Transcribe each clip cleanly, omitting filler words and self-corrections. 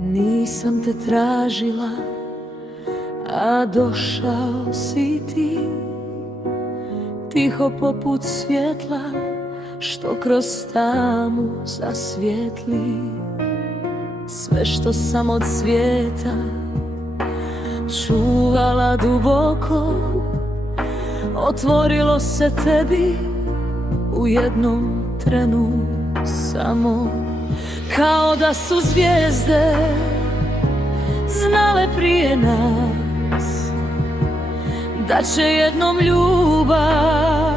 Nisam te tražila, a došao si ti, tiho poput svjetla što kroz tamu zasvijetli. Sve što sam od svijeta čuvala duboko, otvorilo se tebi u jednom trenu samo. Kao da su zvijezde znale prije nas da će jednom ljubav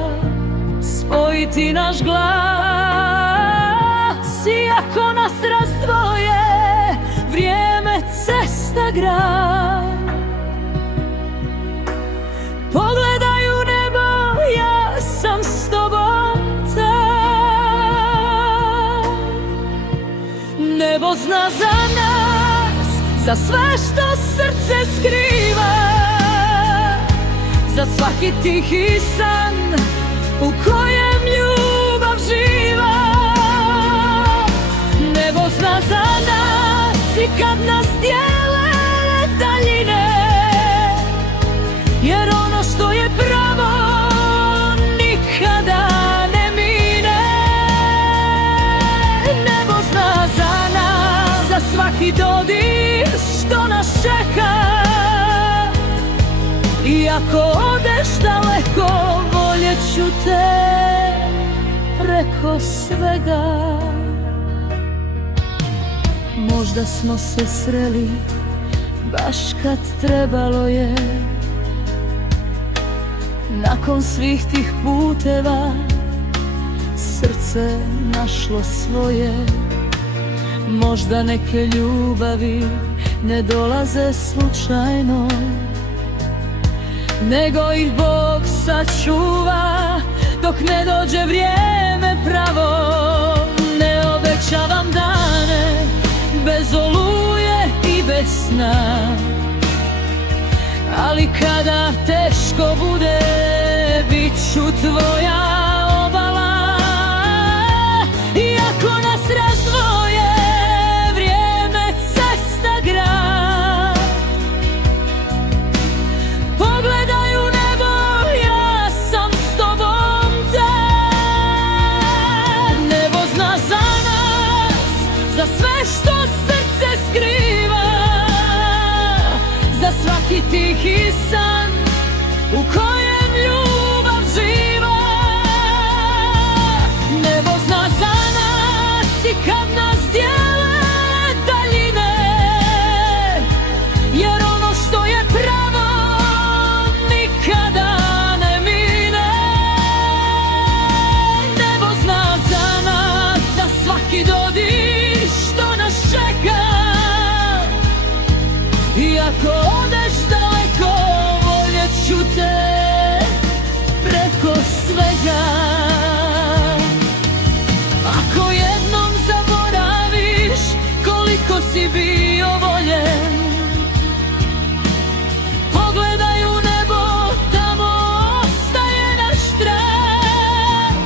spojiti naš glas. Iako nas razdvoje vrijeme, cesta, grad, pogledaj u nebo, ja sam s tobom tam. Nebo zna za nas, za sve što srce skriva, za svaki tihi san u kojem ljubav živa. Nebo zna za nas i kad nas dijele daljine, jer ono što je pravo nikada ne mine. Nebo zna za nas, za svaki dodir što nas čeka. Iako odeš daleko, voljet ću te preko svega. Možda smo se sreli baš kad trebalo je, nakon svih tih puteva srce našlo svoje. Možda neke ljubavi ne dolaze slučajno, nego ih Bog sačuva dok ne dođe vrijeme pravo. Ne obećavam dane bez oluje i bez sna, ali kada teško bude, bit ću tvoja obala. Iako nas razdvoje vrijeme, cesta, grad, pogledaj u nebo, ja sam s tobom tam. Nebo zna za nas, za sve što srce skriva, za svaki tihi san u kojem ljubav živa. Nebo zna za nas i kad nas dijele daljine, jer ono što je pravo nikada ne mine. Nebo zna za nas, za svaki dodir što nas čeka. Iako odeš daleko, voljet ću te preko svega. Ako jednom zaboraviš koliko si bio voljen, pogledaj u nebo, tamo ostaje naš trag.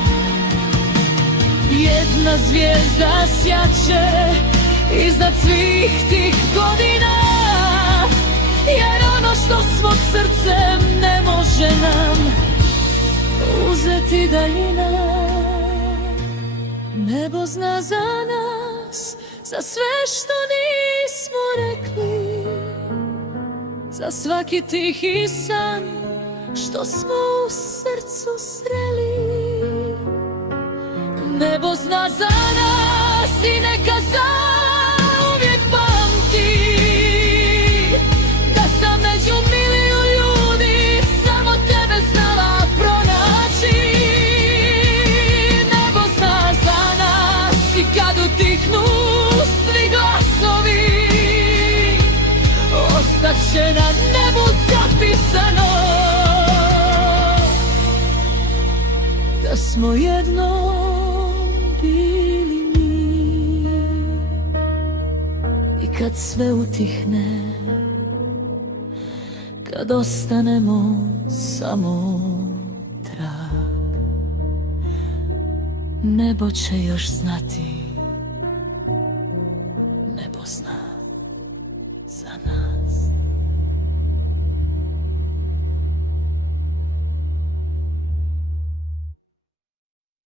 Jedna zvijezda sjaće iznad svih tih godina, jer ono što smo srcem ne može nam uzeti daljina. Nebo zna za nas, za sve što nismo rekli, za svaki tihi san što smo u srcu sreli. Nebo zna za nas i neka zauvijek pamti da sam među milijun ljudi samo tebe znala pronaći. Nebo zna za nas i kad utihnu svi glasovi, ostaće na nebu zapisano da smo jednom bili mi. I kad sve utihne, kad ostanemo samo trag, nebo će još znati